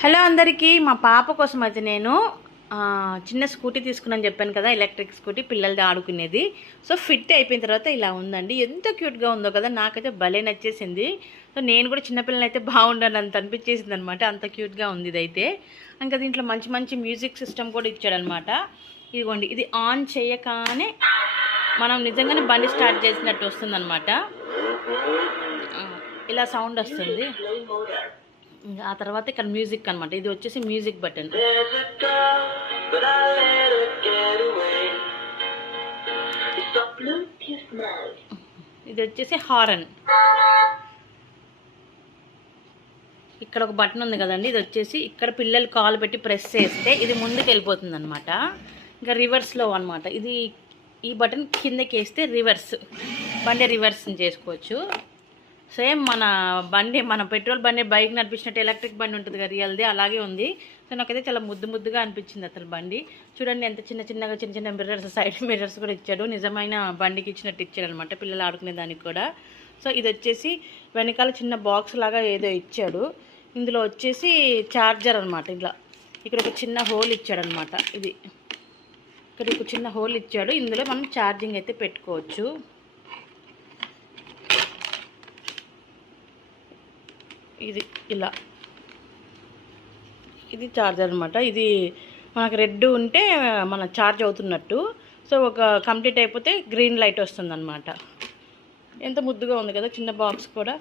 Hello అందరికీ మా పాప కోసం అయితే నేను చిన్న స్కూటీ తీసుకున్నాను చెప్పాను కదా ఎలక్ట్రిక్ స్కూటీ పిల్లలది ఆడుకునేది. సో ఫిట్ అయిపోయిన తర్వాత ఇలా ఉందండి. ఎంత క్యూట్గా ఉందో కదా నాకైతే భలే నచ్చేసింది. సో నేను కూడా చిన్నపిల్లలు అయితే బాగుండను అంత అనిపించేసింది అనమాట అంత క్యూట్గా ఉంది ఇదైతే. ఇంకా దీంట్లో మంచి మంచి మ్యూజిక్ సిస్టమ్ కూడా ఇచ్చాడనమాట ఇదిగోండి ఇది ఆన్ చేయగానే మనం నిజంగానే బండి స్టార్ట్ చేసినట్టు వస్తుందన్నమాట. ఇలా సౌండ్ వస్తుంది. ఆ తర్వాత ఇక్కడ మ్యూజిక్ అన్నమాట. ఇది వచ్చేసి మ్యూజిక్ బటన్. ఇది వచ్చేసి హారన్ ఇక్కడ ఒక బటన్ ఉంది కదండి. ఇది వచ్చేసి ఇక్కడ పిల్లలు కాల్ పెట్టి ప్రెస్ చేస్తే ఇది ముందుకు వెళ్ళిపోతుంది అనమాట ఇంకా రివర్స్లో అనమాట ఇది ఈ బటన్ కిందకి వేస్తే రివర్స్ బండి రివర్స్ చేసుకోవచ్చు. సేమ్ మన బండి మన పెట్రోల్ బండి బైక్ నడిపించినట్టు ఎలక్ట్రిక్ బండి ఉంటుంది కదా రియల్ది అలాగే ఉంది. సో నాకైతే చాలా ముద్దు ముద్దుగా అనిపించింది అసలు బండి. చూడండి ఎంత చిన్న చిన్నగా చిన్న చిన్న మిర్రర్స్ సైడ్ మిర్రర్స్ కూడా ఇచ్చాడు. నిజమైన బండికి ఇచ్చినట్టు ఇచ్చాడు అనమాట పిల్లలు ఆడుకునే దానికి కూడా. సో ఇది వచ్చేసి వెనకాల చిన్న బాక్స్ లాగా ఏదో ఇచ్చాడు. ఇందులో వచ్చేసి చార్జర్ అనమాట ఇలా ఇక్కడ ఒక చిన్న హోల్ ఇచ్చాడనమాట ఇది. ఇక్కడ ఒక చిన్న హోల్ ఇచ్చాడు. ఇందులో మనం ఛార్జింగ్ అయితే పెట్టుకోవచ్చు. ఇది ఇలా. ఇది చార్జర్ అనమాట ఇది మనకు రెడ్ ఉంటే మన ఛార్జ్ అవుతున్నట్టు. సో ఒక కంప్లీట్ అయిపోతే గ్రీన్ లైట్ వస్తుంది ఎంత ముద్దుగా ఉంది కదా చిన్న బాక్స్ కూడా.